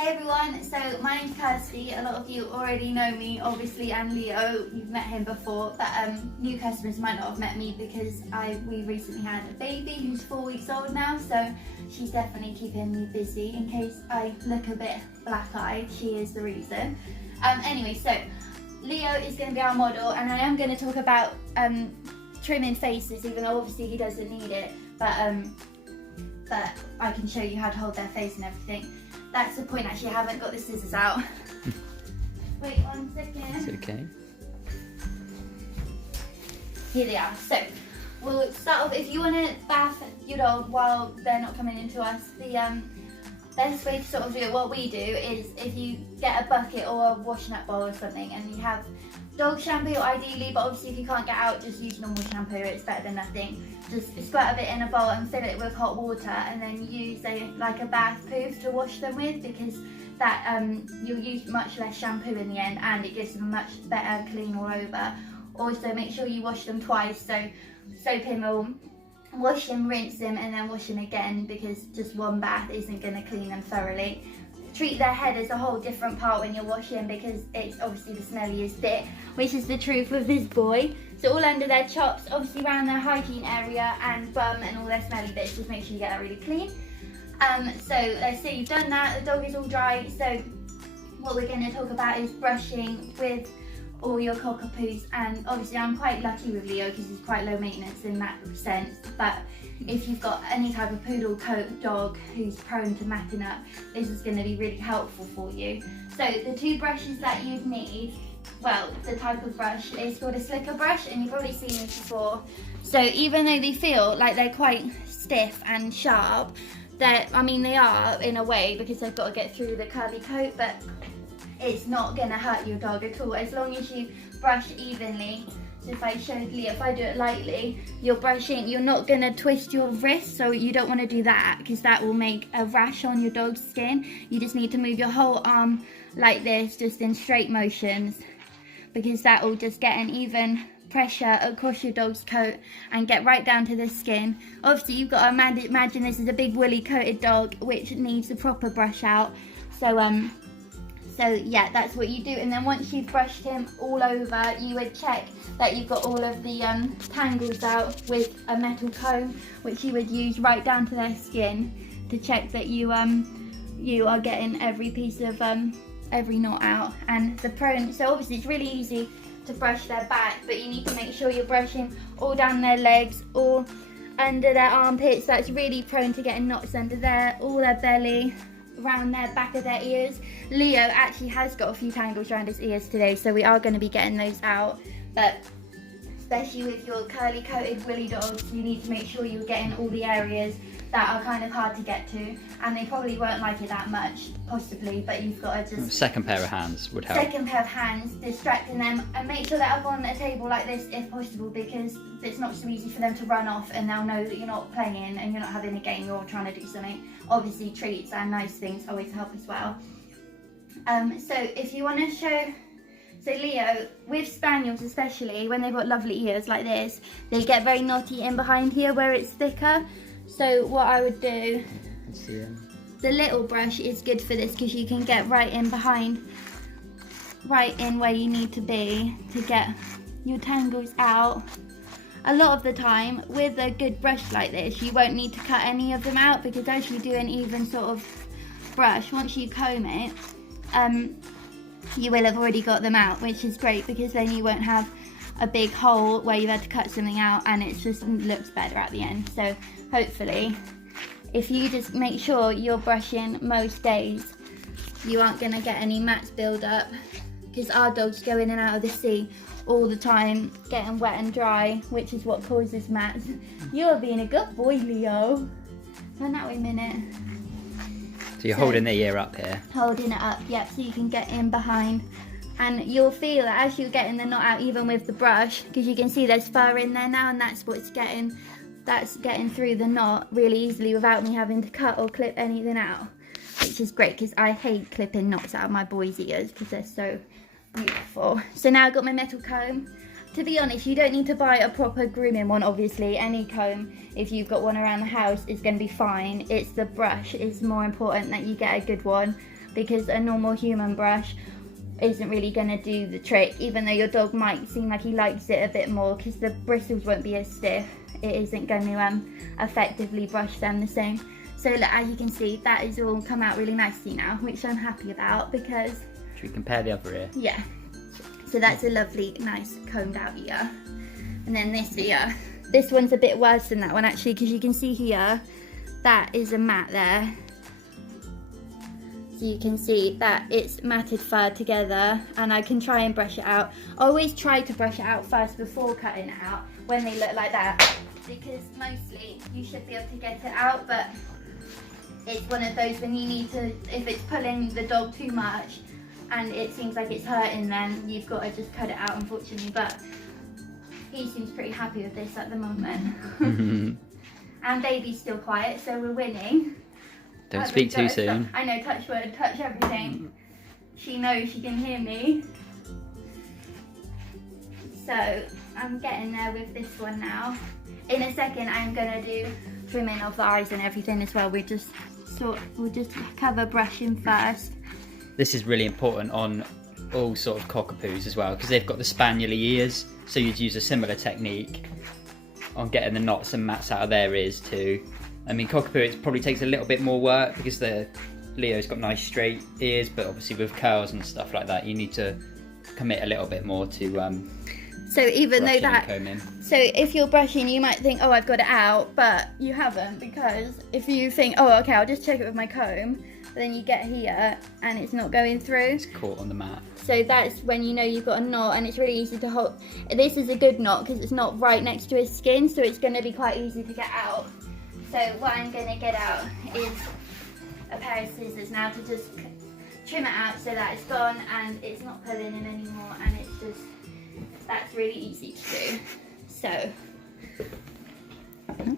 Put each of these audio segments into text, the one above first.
Hey everyone, so my name's Kirsty. A lot of you already know me, obviously, and Leo, you've met him before, but new customers might not have met me because we recently had a baby who's 4 weeks old now, so she's definitely keeping me busy. In case I look a bit black-eyed, she is the reason. Anyway, so Leo is going to be our model, and I am going to talk about trimming faces, even though obviously he doesn't need it, but I can show you how to hold their face and everything. That's the point, actually. I haven't got the scissors out. Wait 1 second. It's okay. Here they are. So, we'll start off. If you want to bath your dog while they're not coming into us, the best way to sort of do it, what we do, is if you get a bucket or a washing up bowl or something, and you have dog shampoo ideally, but obviously if you can't get out, just use normal shampoo, it's better than nothing. Just squirt a bit in a bowl and fill it with hot water, and then use a bath poof to wash them with, because that you'll use much less shampoo in the end, and it gives them a much better clean all over. Also make sure you wash them twice, so soap him all, wash him, rinse him, and then wash him again, because just one bath isn't going to clean them thoroughly. Treat their head as a whole different part when you're washing, because it's obviously the smelliest bit, which is the truth with this boy. So all under their chops, obviously around their hygiene area and bum and all their smelly bits, just make sure you get that really clean. So let's say you've done that, the dog is all dry, so what we're going to talk about is brushing with all your cockapoos. And obviously I'm quite lucky with Leo because he's quite low maintenance in that sense, but if you've got any type of poodle coat dog who's prone to matting up, this is going to be really helpful for you. So the two brushes that you'd need, well, the type of brush is called a slicker brush, and you've probably seen these before. So even though they feel like they're quite stiff and sharp, they are in a way, because they've got to get through the curly coat, but it's not going to hurt your dog at all as long as you brush evenly. So if I showed Leo, if I do it lightly, you're brushing, you're not going to twist your wrist, so you don't want to do that because that will make a rash on your dog's skin. You just need to move your whole arm like this, just in straight motions, because that will just get an even pressure across your dog's coat and get right down to the skin. Obviously you've got to imagine this is a big woolly coated dog which needs a proper brush out. So yeah, that's what you do. And then once you've brushed him all over, you would check that you've got all of the tangles out with a metal comb, which you would use right down to their skin to check that you are getting every piece of every knot out. And so obviously it's really easy to brush their back, but you need to make sure you're brushing all down their legs, all under their armpits. That's really prone to getting knots under there, all their belly, around their back of their ears. Leo actually has got a few tangles around his ears today, so we are going to be getting those out. But especially with your curly coated woolly dogs, you need to make sure you're getting all the areas that are kind of hard to get to, and they probably won't like it that much, possibly, but you've got to just... Second pair of hands would help. Second pair of hands, distracting them, and make sure they're up on a table like this if possible, because it's not so easy for them to run off and they'll know that you're not playing and you're not having a game, you're trying to do something. Obviously treats and nice things always help as well. So if you want to show... So Leo, with Spaniels especially, when they've got lovely ears like this, they get very knotty in behind here where it's thicker. So what I would do, the little brush is good for this because you can get right in behind, right in where you need to be to get your tangles out. A lot of the time with a good brush like this, you won't need to cut any of them out, because as you do an even sort of brush, once you comb it, you will have already got them out, which is great because then you won't have a big hole where you've had to cut something out, and it just looks better at the end. So hopefully, if you just make sure you're brushing most days, you aren't going to get any mats build up, because our dogs go in and out of the sea all the time, getting wet and dry, which is what causes mats. You're being a good boy, Leo. Run that way a minute. So you're holding the ear up here? Holding it up, yep, so you can get in behind. And you'll feel that as you're getting the knot out, even with the brush, because you can see there's fur in there now, and that's getting through the knot really easily without me having to cut or clip anything out, which is great because I hate clipping knots out of my boys' ears because they're so beautiful. So now I've got my metal comb. To be honest, you don't need to buy a proper grooming one, obviously. Any comb, if you've got one around the house, is going to be fine. It's the brush is more important that you get a good one. because a normal human brush isn't really going to do the trick, even though your dog might seem like he likes it a bit more, because the bristles won't be as stiff. It isn't going to effectively brush them the same. So look, as you can see, that has all come out really nicely now, which I'm happy about, because... Should we compare the other ear? Yeah. So that's a lovely, nice combed out ear. And then this ear. This one's a bit worse than that one actually, because you can see here, that is a mat there. So you can see that it's matted fur together, and I can try and brush it out. I always try to brush it out first before cutting it out when they look like that, because mostly you should be able to get it out, but it's one of those when you need to, if it's pulling the dog too much and it seems like it's hurting, then you've got to just cut it out, unfortunately. But he seems pretty happy with this at the moment. And baby's still quiet, so we're winning. Don't speak too soon. I know, touch wood, touch everything. She knows she can hear me. So I'm getting there with this one now. In a second I'm gonna do trimming of the eyes and everything as well. We'll just cover brushing first. This is really important on all sort of cockapoos as well, because they've got the spaniel ears, so you'd use a similar technique on getting the knots and mats out of their ears too. I mean, cockapoo, it probably takes a little bit more work because Leo's got nice straight ears, but obviously with curls and stuff like that, you need to commit a little bit more to so even though that, combing. So if you're brushing, you might think, oh, I've got it out, but you haven't, because if you think, oh, okay, I'll just check it with my comb, but then you get here and it's not going through. It's caught on the mat. So that's when you know you've got a knot, and it's really easy to hold. This is a good knot because it's not right next to his skin, so it's going to be quite easy to get out. So what I'm going to get out is a pair of scissors now to just trim it out so that it's gone and it's not pulling in anymore, and it's just, that's really easy to do. So,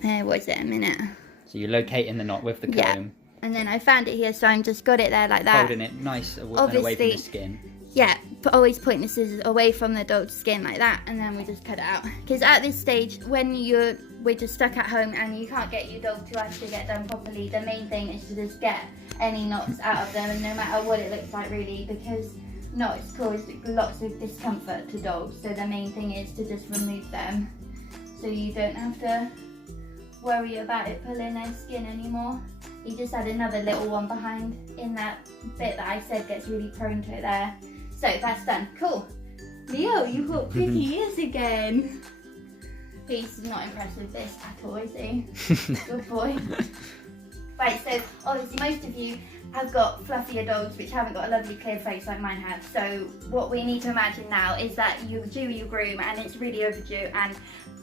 there was it a minute. So you're locating the knot with the comb. Yeah, and then I found it here, so I'm just got it there like that. Holding it nice and away from the skin. Yeah, but always point the scissors away from the dog's skin like that, and then we just cut it out. Because at this stage, when we're just stuck at home and you can't get your dog to actually get done properly, the main thing is to just get any knots out of them, and no matter what it looks like really, because knots cause lots of discomfort to dogs. So the main thing is to just remove them, so you don't have to worry about it pulling their skin anymore. You just had another little one behind in that bit that I said gets really prone to it there. So that's done. Cool. Leo, you've got pretty ears again. He's not impressed with this at all, is he? Good boy. Right, so obviously most of you have got fluffier dogs which haven't got a lovely clear face like mine have. So what we need to imagine now is that you do your groom and it's really overdue, and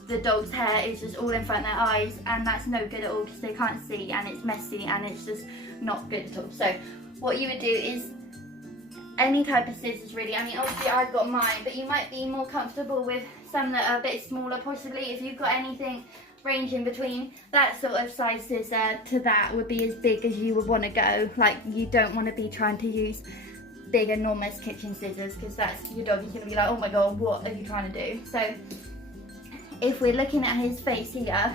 the dog's hair is just all in front of their eyes, and that's no good at all because they can't see, and it's messy and it's just not good at all. So what you would do is any type of scissors really. I mean, obviously I've got mine, but you might be more comfortable with some that are a bit smaller possibly. If you've got anything ranging between that sort of size scissor to that would be as big as you would want to go. Like, you don't want to be trying to use big enormous kitchen scissors, because that's, your dog is going to be like, oh my god, what are you trying to do? So if we're looking at his face here,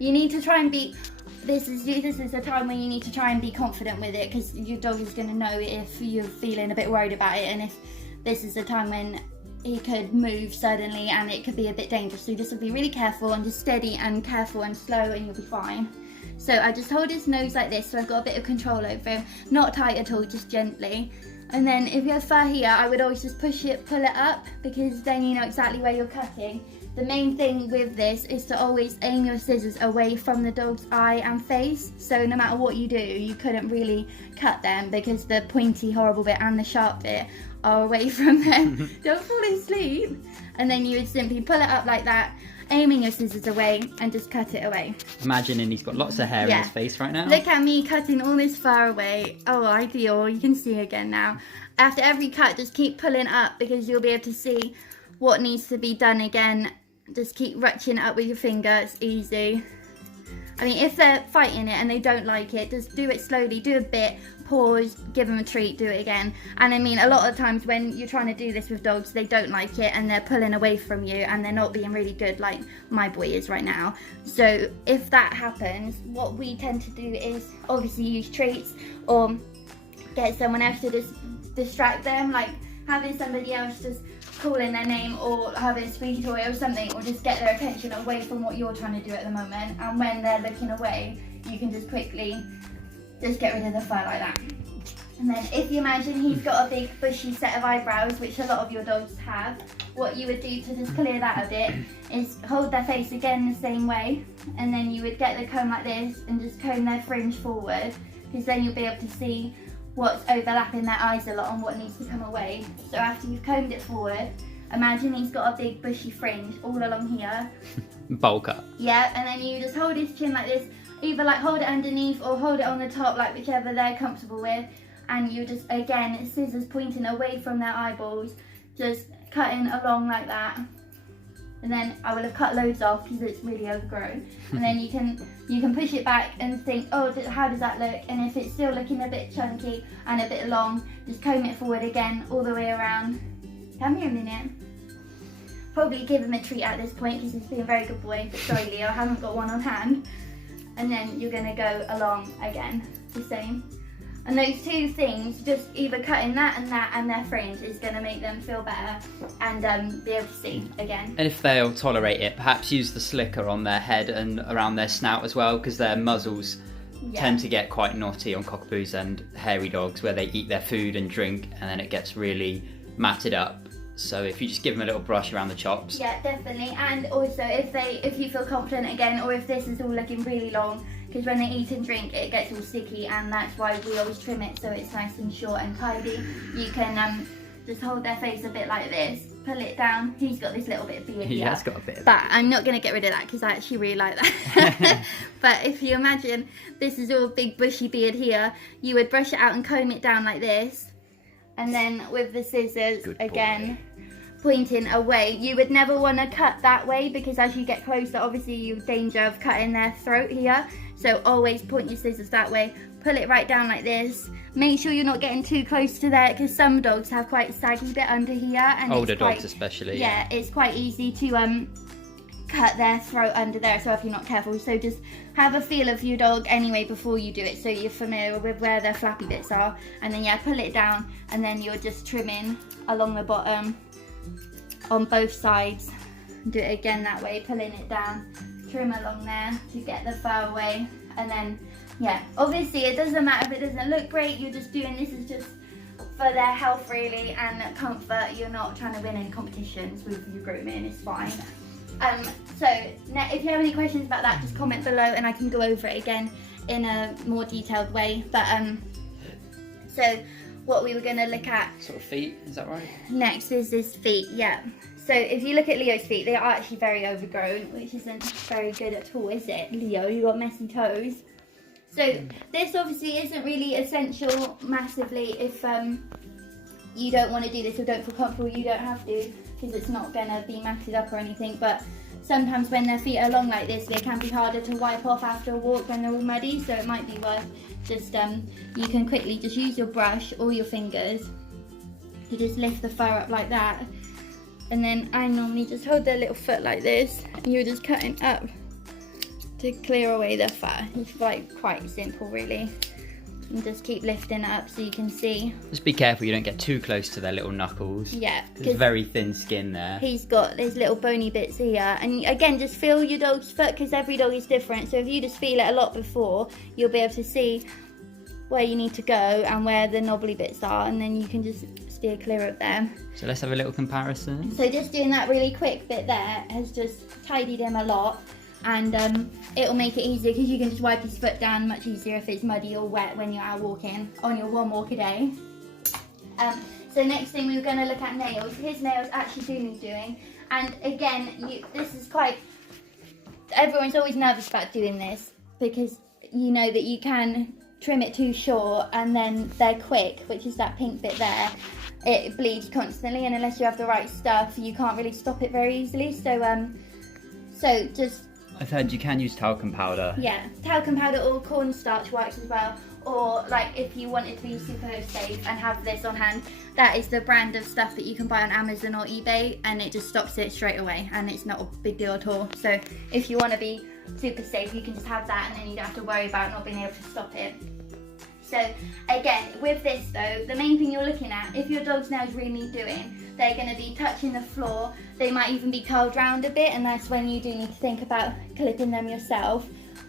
you need to try and be, this is a time when you need to try and be confident with it, because your dog is going to know if you're feeling a bit worried about it, and if this is a time when he could move suddenly and it could be a bit dangerous. So you just have to be really careful and just steady and careful and slow, and you'll be fine. So I just hold his nose like this, so I've got a bit of control over him. Not tight at all, just gently. And then if you have fur here, I would always just pull it up, because then you know exactly where you're cutting. The main thing with this is to always aim your scissors away from the dog's eye and face. So no matter what you do, you couldn't really cut them, because the pointy, horrible bit and the sharp bit are away from them. Don't fall asleep. And then you would simply pull it up like that, aiming your scissors away, and just cut it away. Imagining he's got lots of hair in his face right now. Look at me cutting all this fur away. Oh, ideal. You can see again now. After every cut, just keep pulling up, because you'll be able to see what needs to be done again. Just keep retching it up with your finger. It's easy. I mean, if they're fighting it and they don't like it, just do it slowly, do a bit, pause, give them a treat, do it again. And I mean, a lot of times when you're trying to do this with dogs, they don't like it and they're pulling away from you and they're not being really good, like my boy is right now. So if that happens, what we tend to do is obviously use treats, or get someone else to just distract them, like having somebody else just calling their name or having a squeaky toy or something, or just get their attention away from what you're trying to do at the moment. And when they're looking away, you can just quickly just get rid of the fur like that. And then if you imagine he's got a big bushy set of eyebrows, which a lot of your dogs have, what you would do to just clear that a bit is hold their face again the same way, and then you would get the comb like this and just comb their fringe forward, because then you'll be able to see what's overlapping their eyes a lot and what needs to come away. So after you've combed it forward, imagine he's got a big bushy fringe all along here. Bowl cut. Yeah, and then you just hold his chin like this, either like hold it underneath or hold it on the top, like whichever they're comfortable with. And you just, again, scissors pointing away from their eyeballs, just cutting along like that. And then I will have cut loads off because it's really overgrown. And then you can push it back and think, oh, how does that look? And if it's still looking a bit chunky and a bit long, just comb it forward again all the way around. Come here a minute. Probably give him a treat at this point because he's being a very good boy. But sorry, Leo, I haven't got one on hand. And then you're going to go along again, the same. And those two things, just either cutting that and their fringe, is going to make them feel better and be able to see again. And if they'll tolerate it, perhaps use the slicker on their head and around their snout as well, because their muzzles tend to get quite knotty on cockapoos and hairy dogs, where they eat their food and drink and then it gets really matted up. So if you just give them a little brush around the chops. Yeah, definitely. And also if you feel confident again, or if this is all looking really long, because when they eat and drink it gets all sticky, and that's why we always trim it so it's nice and short and tidy. You can just hold their face a bit like this, pull it down. He's got this little bit of beard here. Yeah, it's got a bit of but I'm not going to get rid of that because I actually really like that. But if you imagine this is all big bushy beard here, you would brush it out and comb it down like this, and then with the scissors again pointing away. You would never want to cut that way because as you get closer, obviously you're in danger of cutting their throat here. So always point your scissors that way, pull it right down like this. Make sure you're not getting too close to there, because some dogs have quite a saggy bit under here. And older dogs especially. Yeah, it's quite easy to cut their throat under there, so if you're not careful. So just have a feel of your dog anyway before you do it, so you're familiar with where their flappy bits are. And then pull it down, and then you're just trimming along the bottom on both sides. Do it again that way, pulling it down, trim along there to get the fur away. And then obviously it doesn't matter if it doesn't look great, you're just doing this is just for their health really and comfort. You're not trying to win any competitions with your grooming, it's fine. So now if you have any questions about that, just comment below and I can go over it again in a more detailed way. But so what we were going to look at sort of feet, is that right? Next is his feet. So if you look at Leo's feet, they are actually very overgrown, which isn't very good at all, is it, Leo? You got messy toes. So this obviously isn't really essential massively if you don't want to do this or don't feel comfortable. You don't have to, because it's not going to be matted up or anything. But sometimes when their feet are long like this, it can be harder to wipe off after a walk when they're all muddy. So it might be worth just you can quickly just use your brush or your fingers to just lift the fur up like that. And then I normally just hold their little foot like this, and you're just cutting up to clear away the fur. It's like quite simple really. And just keep lifting it up so you can see. Just be careful you don't get too close to their little knuckles. Yeah. There's very thin skin there. He's got these little bony bits here. And again, just feel your dog's foot, because every dog is different. So if you just feel it a lot before, you'll be able to see where you need to go and where the knobbly bits are, and then you can just steer clear of them. So let's have a little comparison. So just doing that really quick bit there has just tidied him a lot, and it'll make it easier because you can just wipe his foot down much easier if it's muddy or wet when you're out walking on your one walk a day. So next thing we're going to look at nails. His nails actually do need doing, and again this is everyone's always nervous about doing this because you know that you can trim it too short and then they're quick, which is that pink bit there. It bleeds constantly, and unless you have the right stuff you can't really stop it very easily. So just I've heard you can use talcum powder. Yeah, talcum powder or cornstarch works as well. Or like if you wanted to be super safe and have this on hand, that is the brand of stuff that you can buy on Amazon or eBay, and it just stops it straight away and it's not a big deal at all. So if you want to be super safe, you can just have that, and then you don't have to worry about not being able to stop it. So again, with this though, the main thing you're looking at, if your dog's nails really doing, they're going to be touching the floor, they might even be curled round a bit, and that's when you do need to think about clipping them yourself.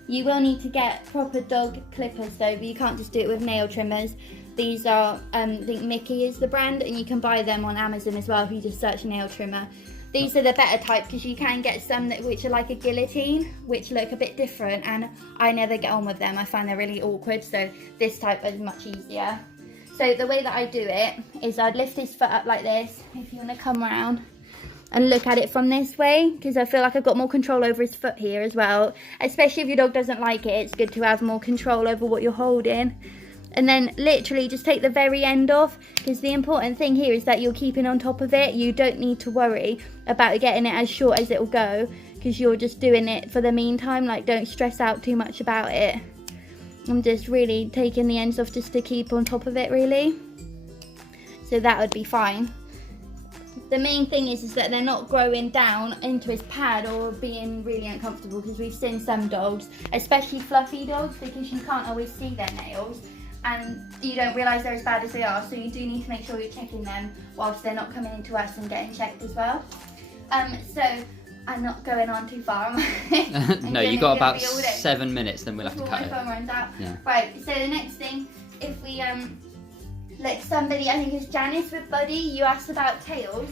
You will need to get proper dog clippers though, but you can't just do it with nail trimmers. These are, I think Mickey is the brand, and you can buy them on Amazon as well if you just search nail trimmer. These are the better type because you can get some which are like a guillotine, which look a bit different, and I never get on with them. I find they're really awkward, so this type is much easier. So the way that I do it is I'd lift his foot up like this, if you want to come around and look at it from this way, because I feel like I've got more control over his foot here as well. Especially if your dog doesn't like it, it's good to have more control over what you're holding. And then literally just take the very end off, because the important thing here is that you're keeping on top of it. You don't need to worry about getting it as short as it'll go, because you're just doing it for the meantime. Like, don't stress out too much about it. I'm just really taking the ends off just to keep on top of it, really. So that would be fine. The main thing is that they're not growing down into his pad or being really uncomfortable, because we've seen some dogs, especially fluffy dogs, because you can't always see their nails and you don't realise they're as bad as they are, so you do need to make sure you're checking them whilst they're not coming into us and getting checked as well. So I'm not going on too far, am I? No, you got about 7 minutes, then we'll have to cut it. Yeah. Right, so the next thing, if we like somebody, I think it's Janice with Buddy, you asked about tails.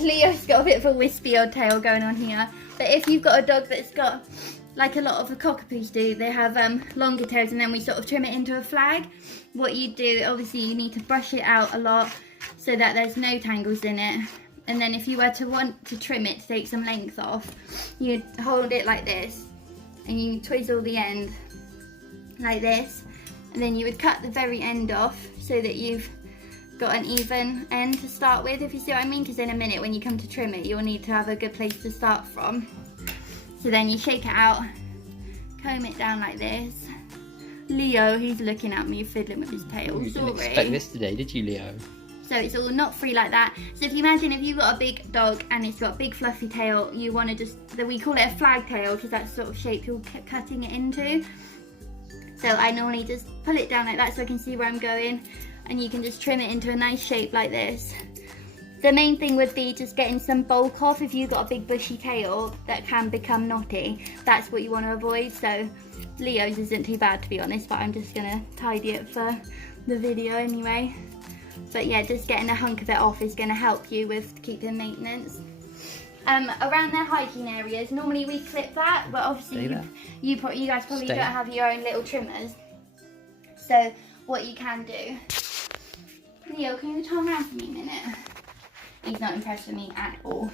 Leo's got a bit of a wispy old tail going on here, but if you've got a dog that's got, like a lot of the cockapoos do, they have longer tails, and then we sort of trim it into a flag. What you do, obviously you need to brush it out a lot so that there's no tangles in it, and then if you were to want to trim it to take some length off, you'd hold it like this and you twizzle the end like this, and then you would cut the very end off so that you've got an even end to start with, if you see what I mean, because in a minute when you come to trim it, you'll need to have a good place to start from. So then you shake it out, comb it down like this. Leo, he's looking at me fiddling with his tail. You didn't expect this today, did you, Leo? So it's all not free like that. So if you imagine if you've got a big dog and it's got a big fluffy tail, you want to just, we call it a flag tail because that's the sort of shape you're cutting it into. So I normally just pull it down like that so I can see where I'm going, and you can just trim it into a nice shape like this. The main thing would be just getting some bulk off. If you've got a big bushy tail that can become knotty, that's what you want to avoid. So Leo's isn't too bad, to be honest, but I'm just gonna tidy it for the video anyway. But yeah, just getting a hunk of it off is gonna help you with keeping maintenance. Around their hygiene areas, normally we clip that, but obviously you guys probably don't have your own little trimmers. So what you can do, Leo, can you turn around for me a minute? He's not impressed with me at all.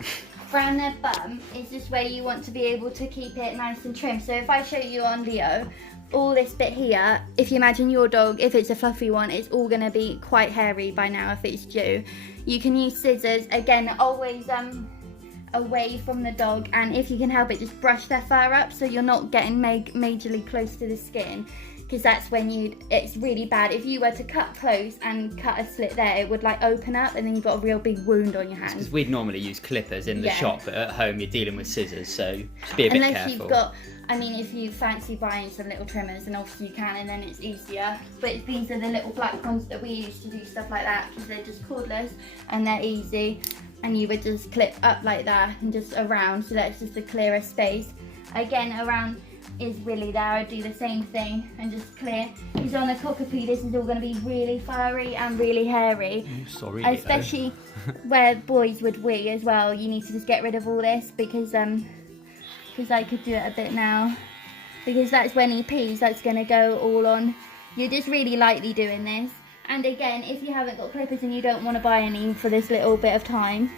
Around their bum is just where you want to be able to keep it nice and trim. So if I show you on Leo, all this bit here, if you imagine your dog, if it's a fluffy one, it's all going to be quite hairy by now if it's due. You can use scissors, again, always away from the dog, and if you can help it, just brush their fur up so you're not getting majorly close to the skin, because that's when it's really bad. If you were to cut close and cut a slit there, it would like open up and then you've got a real big wound on your hands. Because we'd normally use clippers in the shop, but at home you're dealing with scissors, so just be a bit careful. You've got, I mean, if you fancy buying some little trimmers, then obviously you can, and then it's easier. But these are the little black ones that we use to do stuff like that, because they're just cordless and they're easy. And you would just clip up like that and just around, so that's just a clearer space. Again, around is really there. I do the same thing and just clear. Because on the cockapoo, this is all going to be really furry and really hairy. Sorry, especially where boys would wee as well. You need to just get rid of all this, because I could do it a bit now. Because that's when he pees, that's going to go all on. You're just really lightly doing this. And again, if you haven't got clippers and you don't want to buy any for this little bit of time,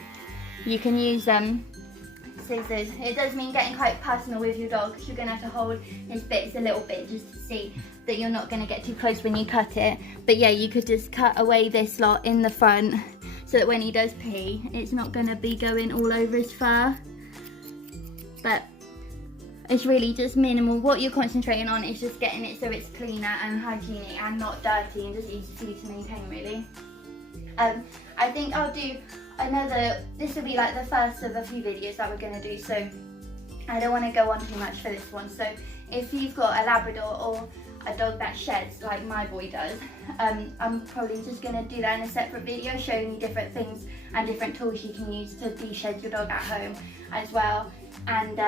you can use scissors. It does mean getting quite personal with your dog, because you're going to have to hold his bits a little bit just to see that you're not going to get too close when you cut it. But yeah, you could just cut away this lot in the front so that when he does pee, it's not going to be going all over his fur. But it's really just minimal. What you're concentrating on is just getting it so it's cleaner and hygienic and not dirty and just easy for you to maintain, really. I think I'll do this will be like the first of a few videos that we're going to do, so I don't want to go on too much for this one. So if you've got a Labrador, or a dog that sheds like my boy does, I'm probably just going to do that in a separate video, showing you different things and different tools you can use to de-shed your dog at home as well. And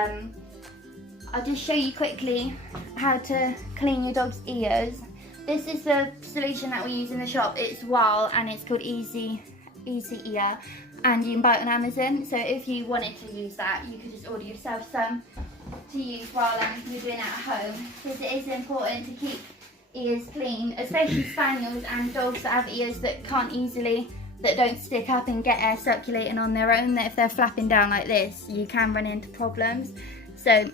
I'll just show you quickly how to clean your dog's ears. This is the solution that we use in the shop. It's Wild and it's called Easy Ear, and you can buy it on Amazon. So if you wanted to use that, you could just order yourself some to use while you're doing it at home, because it is important to keep ears clean, especially spaniels and dogs that have ears that don't stick up and get air circulating on their own. That if they're flapping down like this, you can run into problems. So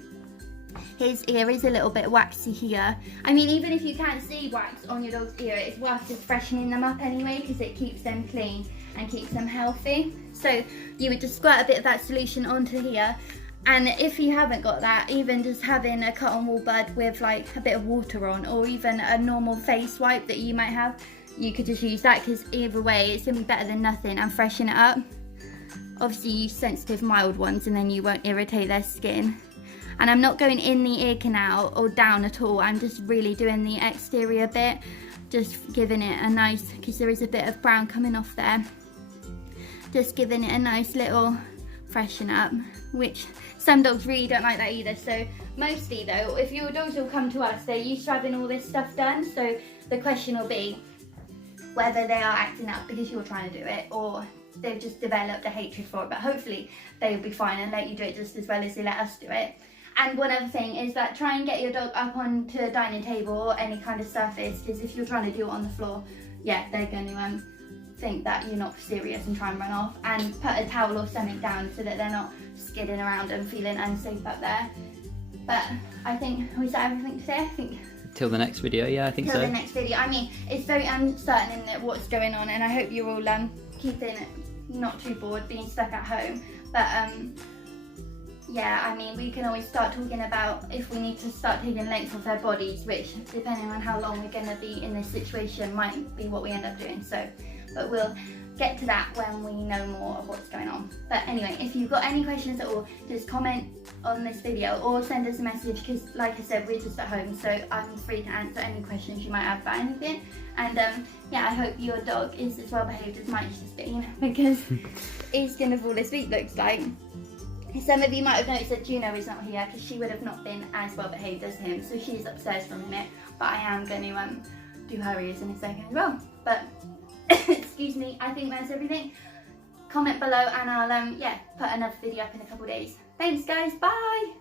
his ear is a little bit waxy here. I mean, even if you can't see wax on your dog's ear, it's worth just freshening them up anyway, because it keeps them clean and keeps them healthy. So you would just squirt a bit of that solution onto here, and if you haven't got that, even just having a cotton wool bud with like a bit of water on, or even a normal face wipe that you might have, you could just use that, because either way it's gonna be better than nothing, and freshen it up. Obviously use sensitive mild ones, and then you won't irritate their skin. And I'm not going in the ear canal or down at all, I'm just really doing the exterior bit, just giving it a nice, because there is a bit of brown coming off there, just giving it a nice little freshen up, which some dogs really don't like that either. So mostly though, if your dogs will come to us, they're used to having all this stuff done, so the question will be whether they are acting up because you're trying to do it, or they've just developed a hatred for it. But hopefully they'll be fine and let you do it just as well as they let us do it. And one other thing is that try and get your dog up onto a dining table or any kind of surface, because if you're trying to do it on the floor, yeah, they're going to think that you're not serious and try and run off. And put a towel or something down so that they're not skidding around and feeling unsafe up there. But I think, was that everything today? I think. Till the next video, yeah, I think so. Till the next video. I mean, it's very uncertain in what's going on, and I hope you're all keeping not too bored being stuck at home. But yeah, I mean, we can always start talking about if we need to start taking length of their bodies, which, depending on how long we're going to be in this situation, might be what we end up doing. So, but we'll get to that when we know more of what's going on. But anyway, if you've got any questions at all, just comment on this video or send us a message, because like I said, we're just at home, so I'm free to answer any questions you might have about anything. And yeah, I hope your dog is as well behaved as mine's just been, because he's going to fall asleep, looks like. Some of you might have noticed that Juno is not here, because she would have not been as well behaved as him, so she's upstairs for a minute. But I am going to do her ears in a second as well. But excuse me, I think that's everything. Comment below and I'll yeah, put another video up in a couple of days. Thanks guys, bye!